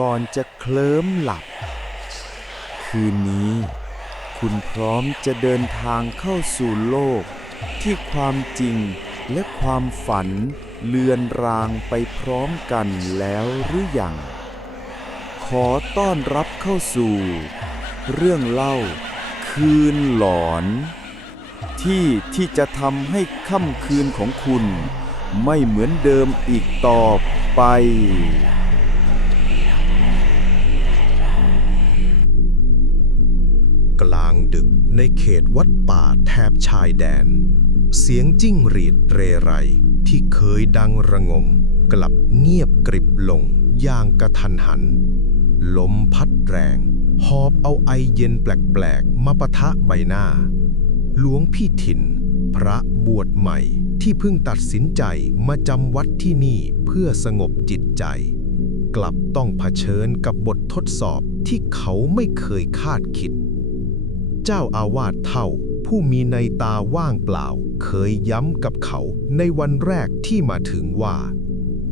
ก่อนจะเคลิ้มหลับ คืนนี้ คุณพร้อมจะเดินทางเข้าสู่โลก ที่ความจริงและความฝันเลือนรางไปพร้อมกันแล้วหรือยัง ขอต้อนรับเข้าสู่ เรื่องเล่า คืนหลอน ที่ที่จะทำให้ค่ำคืนของคุณ ไม่เหมือนเดิมอีกต่อไป กลางดึกในเขตวัดป่าแถบชายแดน เสียงจิ้งหรีดเรไรที่เคยดังระงม กลับเงียบกริบลงอย่างกระทันหัน ลมพัดแรง หอบเอาไอเย็นแปลกๆ มาปะทะใบหน้า หลวงพี่ถิ่น พระบวชใหม่ที่เพิ่งตัดสินใจมาจำวัดที่นี่เพื่อสงบจิตใจ กลับต้องเผชิญกับบททดสอบที่เขาไม่เคยคาดคิด จ้าอาวาสเท่า ผู้มีในตาว่างเปล่า เคยย้ำกับเขาในวันแรกที่มาถึงว่า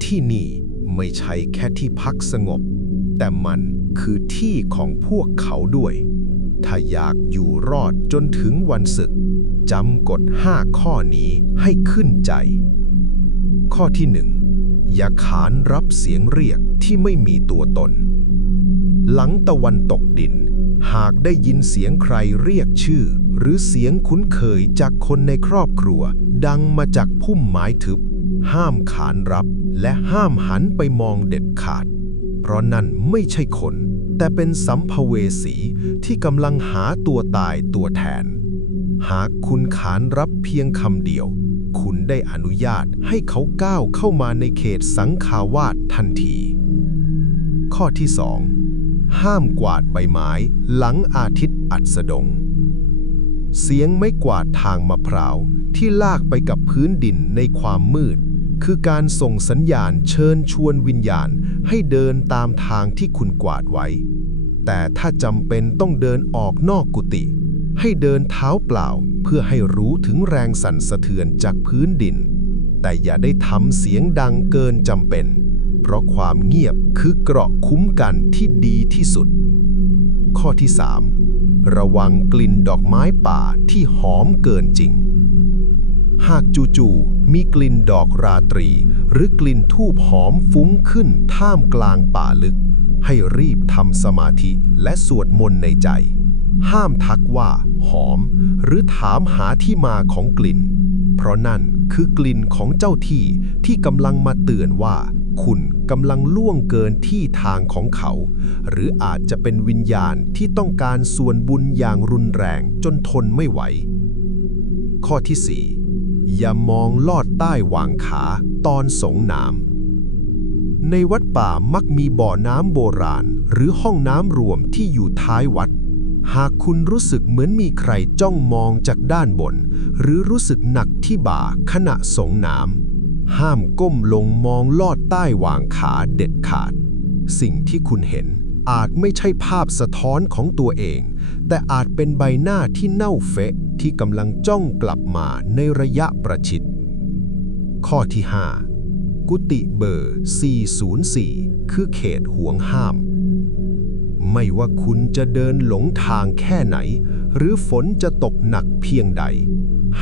ที่นี่ไม่ใช่แค่ที่พักสงบ แต่มันคือที่ของพวกเขาด้วย ถ้าอยากอยู่รอดจนถึงวันศึกจำกฎห้าข้อนี้ให้ขึ้นใจ ข้อที่หนึ่งอย่าขานรับเสียงเรียกที่ไม่มีตัวตน หลังตะวันตกดิน หากได้ยินเสียงใครเรียกชื่อ หรือเสียงคุ้นเคยจากคนในครอบครัว ดังมาจากพุ่มไม้ทึบ ห้ามขานรับ และห้ามหันไปมองเด็ดขาด เพราะนั่นไม่ใช่คน แต่เป็นสัมภเวสีที่กำลังหาตัวตายตัวแทน หากคุณขานรับเพียงคำเดียว คุณได้อนุญาตให้เขาก้าวเข้ามาในเขตสังขาวาสทันที ข้อที่สอง ห้ามกวาดใบไม้หลังอาทิตย์อัสดง เสียงไม่กวาดทางมะพร้าวที่ลากไปกับพื้นดินในความมืด คือการส่งสัญญาณเชิญชวนวิญญาณให้เดินตามทางที่คุณกวาดไว้ แต่ถ้าจำเป็นต้องเดินออกนอกกุฏิให้เดินเท้าเปล่าเพื่อให้รู้ถึงแรงสั่นสะเทือนจากพื้นดิน แต่อย่าได้ทำเสียงดังเกินจำเป็น เพราะความเงียบคือเกราะคุ้มกันที่ดีที่สุด ข้อที่ 3 ระวังกลิ่นดอกไม้ป่าที่หอมเกินจริง หากจู่ๆมีกลิ่นดอกราตรี หรือกลิ่นทูบหอมฟุ้งขึ้นท่ามกลางป่าลึก ให้รีบทำสมาธิและสวดมนต์ในใจ ห้ามทักว่าหอม หรือถามหาที่มาของกลิ่น เพราะนั่นคือกลิ่นของเจ้าที่ที่กำลังมาเตือนว่า คุณกำลังล่วงเกินที่ทางของเขา หรืออาจจะเป็นวิญญาณที่ต้องการส่วนบุญอย่างรุนแรงจนทนไม่ไหว ข้อที่ 4 อย่ามองลอดใต้หว่างขาตอนสงน้ำในวัดป่ามักมีบ่อน้ำโบราณ หรือห้องน้ำรวมที่อยู่ท้ายวัดหากคุณรู้สึกเหมือนมีใครจ้องมองจากด้านบน หรือรู้สึกหนักที่บ่าขณะสงน้ำ ห้ามก้มลงมองลอดใต้หว่างขาเด็ดขาด สิ่งที่คุณเห็นอาจไม่ใช่ภาพสะท้อนของตัวเอง แต่อาจเป็นใบหน้าที่เน่าเฟะที่กำลังจ้องกลับมาในระยะประชิด ข้อที่ 5 กุฏิเบอร์ 404 คือเขตห่วงห้าม ไม่ว่าคุณจะเดินหลงทางแค่ไหน หรือฝนจะตกหนักเพียงใด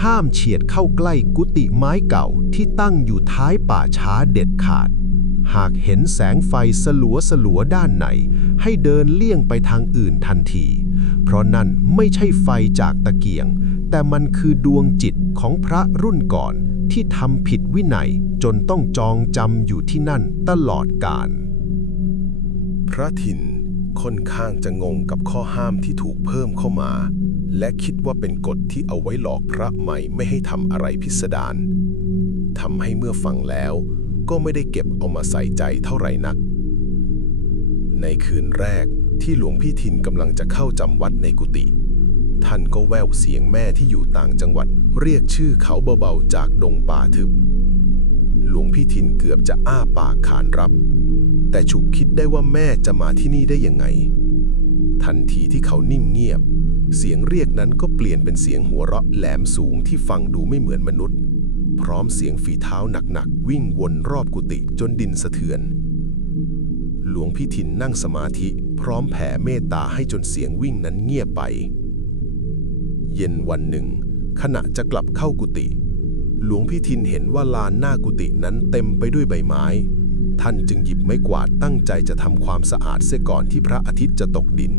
ห้ามเฉียดเข้าใกล้กุฏิไม้เก่าที่ตั้งอยู่ท้ายป่าช้าเด็ดขาด หากเห็นแสงไฟสลัวสลัวด้านไหน ให้เดินเลี่ยงไปทางอื่นทันที เพราะนั่นไม่ใช่ไฟจากตะเกียง แต่มันคือดวงจิตของพระรุ่นก่อนที่ทำผิดวินัยจนต้องจองจำอยู่ที่นั่นตลอดกาลพระถิ่นค่อนข้างจะงงกับข้อห้ามที่ถูกเพิ่มเข้ามา และคิดว่าเป็นกฎที่เอาไว้หลอกพระใหม่ไม่ให้ทำอะไรพิสดารทำให้เมื่อฟังแล้ว ก็ไม่ได้เก็บเอามาใส่ใจเท่าไหร่นัก ในคืนแรกที่หลวงพี่ทินกำลังจะเข้าจำวัดในกุฏิท่านก็แววเสียงแม่ที่อยู่ต่างจังหวัด เรียกชื่อเขาเบาๆจากดงป่าทึบ หลวงพี่ทินเกือบจะอ้าปากขานรับ แต่ฉุกคิดได้ว่าแม่จะมาที่นี่ได้ยังไง ทันทีที่เขานิ่งเงียบ เสียงเรียกนั้นก็เปลี่ยนเป็นเสียงหัวเราะแหลมสูงที่ฟังดูไม่เหมือนมนุษย์ พร้อมเสียงฝีเท้าหนักๆ วิ่งวนรอบกุฏิจนดินสะเทือน หลวงพี่ทินนั่งสมาธิ พร้อมแผ่เมตตาให้จนเสียงวิ่งนั้นเงียบไป เย็นวันหนึ่ง ขณะจะกลับเข้ากุฏิหลวงพี่ทินเห็นว่าลานหน้ากุฏินั้นเต็มไปด้วยใบไม้ ท่านจึงหยิบไม้กวาดตั้งใจจะทำความสะอาดเสียก่อนที่พระอาทิตย์จะตกดิน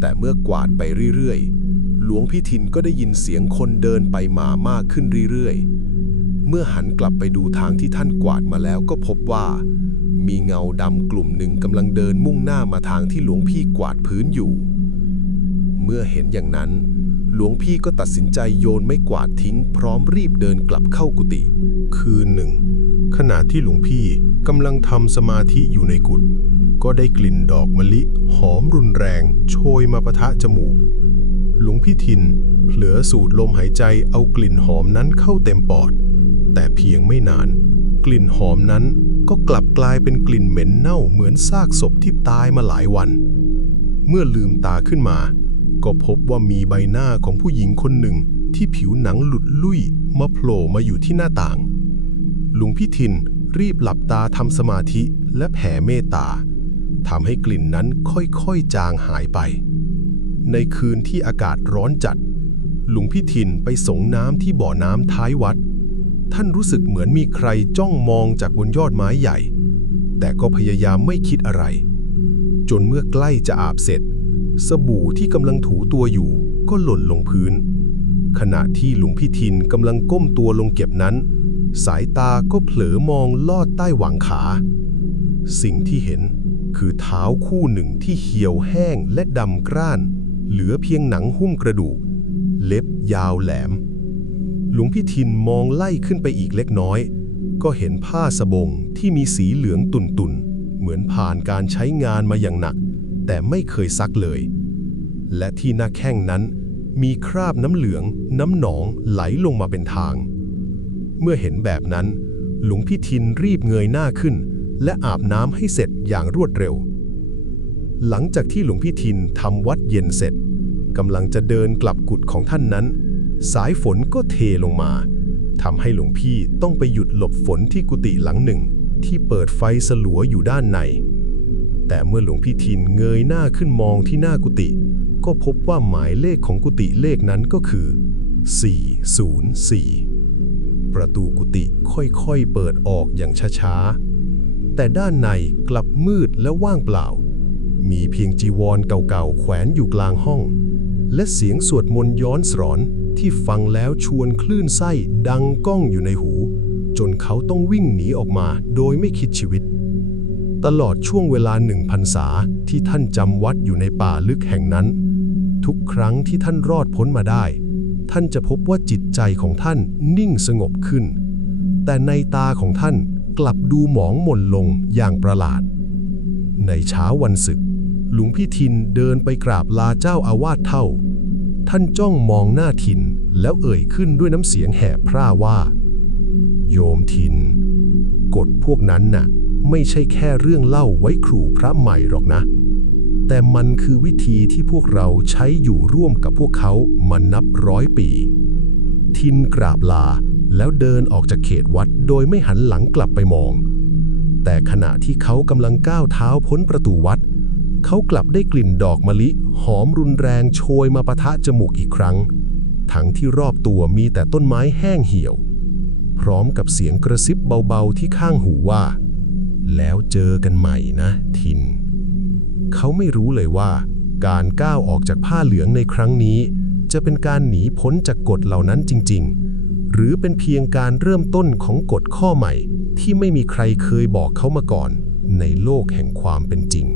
แต่เมื่อกวาดไปเรื่อยๆ หลวงพี่ทินก็ได้ยินเสียงคนเดินไปมามากขึ้นเรื่อยๆ เมื่อหันกลับไปดูทางที่ท่านกวาดมาแล้วก็พบว่า มีเงาดำกลุ่มหนึ่งกำลังเดินมุ่งหน้ามาทางที่หลวงพี่กวาดพื้นอยู่ เมื่อเห็นอย่างนั้น หลวงพี่ก็ตัดสินใจโยนไม้กวาดทิ้ง พร้อมรีบเดินกลับเข้ากุฏิคืนหนึ่งขณะที่หลวงพี่กำลังทำสมาธิอยู่ในกุฏ ก็ได้กลิ่นดอกมะลิหอมรุนแรงโชยมาปะทะจมูก หลวงพี่ทินเผลอสูดลมหายใจเอากลิ่นหอมนั้นเข้าเต็มปอด แต่เพียงไม่นาน กลิ่นหอมนั้นก็กลับกลายเป็นกลิ่นเหม็นเน่าเหมือนซากศพที่ตายมาหลายวัน เมื่อลืมตาขึ้นมา ก็พบว่ามีใบหน้าของผู้หญิงคนหนึ่งที่ผิวหนังหลุดลุ่ยมาโผล่มาอยู่ที่หน้าต่าง หลวงพี่ทินรีบหลับตาทำสมาธิและแผ่เมตตา ทำให้กลิ่นนั้นค่อยๆจางหายไป ในคืนที่อากาศร้อนจัด หลวงพี่ทินไปสงน้ำที่บ่อน้ำท้ายวัด ท่านรู้สึกเหมือนมีใครจ้องมองจากบนยอดไม้ใหญ่ แต่ก็พยายามไม่คิดอะไร จนเมื่อใกล้จะอาบเสร็จ สบู่ที่กำลังถูตัวอยู่ก็หล่นลงพื้น ขณะที่หลวงพี่ทินกำลังก้มตัวลงเก็บนั้น สายตาก็เผลอมองลอดใต้หวังขา สิ่งที่เห็น คือเท้าคู่หนึ่งที่เหี่ยวแห้งและดำกร้าน เหลือเพียงหนังหุ้มกระดูก เล็บยาวแหลม หลวงพี่ทินมองไล่ขึ้นไปอีกเล็กน้อย ก็เห็นผ้าสบงที่มีสีเหลืองตุ่นๆ เหมือนผ่านการใช้งานมาอย่างหนัก แต่ไม่เคยซักเลย และที่หน้าแข้งนั้น มีคราบน้ำเหลือง น้ำหนองไหลลงมาเป็นทาง เมื่อเห็นแบบนั้น หลวงพี่ทินรีบเงยหน้าขึ้น และอาบน้ำให้เสร็จอย่างรวดเร็ว หลังจากที่หลวงพี่ทินทำวัดเย็นเสร็จกำลังจะเดินกลับกุฏของท่านนั้น สายฝนก็เทลงมาทำให้หลวงพี่ต้องไปหยุดหลบฝนที่กุฏิหลังหนึ่ง ที่เปิดไฟสลัวอยู่ด้านใน แต่เมื่อหลวงพี่ทินเงยหน้าขึ้นมองที่หน้ากุฏิก็พบว่าหมายเลขของกุฏิเลขนั้นก็คือ 404 ประตูกุฏิค่อยๆเปิดออกอย่างช้าๆ แต่ด้านในกลับมืดและว่างเปล่า มีเพียงจีวรเก่าๆ แขวนอยู่กลางห้อง และเสียงสวดมนต์ย้อนสอนที่ฟังแล้วชวนคลื่นไส้ดังก้องอยู่ในหู จนเขาต้องวิ่งหนีออกมาโดยไม่คิดชีวิต ตลอดช่วงเวลาหนึ่งพรรษาที่ท่านจำวัดอยู่ในป่าลึกแห่งนั้น ทุกครั้งที่ท่านรอดพ้นมาได้ ท่านจะพบว่าจิตใจของท่านนิ่งสงบขึ้น แต่ในตาของท่าน กลับดูหมองหม่นลงอย่างประหลาด ในเช้าวันศึก หลวงพี่ทินเดินไปกราบลาเจ้าอาวาสเท่า ท่านจ้องมองหน้าทินแล้วเอ่ยขึ้นด้วยน้ำเสียงแหบพร่าว่า โยมทิน กฎพวกนั้นน่ะ ไม่ใช่แค่เรื่องเล่าไว้ครูพระใหม่หรอกนะ แต่มันคือวิธีที่พวกเราใช้อยู่ร่วมกับพวกเขามานับร้อยปี ทินกราบลา แล้วเดินออกจากเขตวัดโดยไม่หันหลังกลับไปมอง แต่ขณะที่เขากำลังก้าวเท้าพ้นประตูวัด เขากลับได้กลิ่นดอกมะลิ หอมรุนแรงโชยมาปะทะจมูกอีกครั้ง ทั้งที่รอบตัวมีแต่ต้นไม้แห้งเหี่ยว พร้อมกับเสียงกระซิบเบาๆที่ข้างหูว่า แล้วเจอกันใหม่นะทิน เขาไม่รู้เลยว่า การก้าวออกจากผ้าเหลืองในครั้งนี้ จะเป็นการหนีพ้นจากกฎเหล่านั้นจริง ๆ หรือเป็นเพียงการเริ่มต้นของกฎข้อใหม่ ที่ไม่มีใครเคยบอกเขามาก่อน ในโลกแห่งความเป็นจริง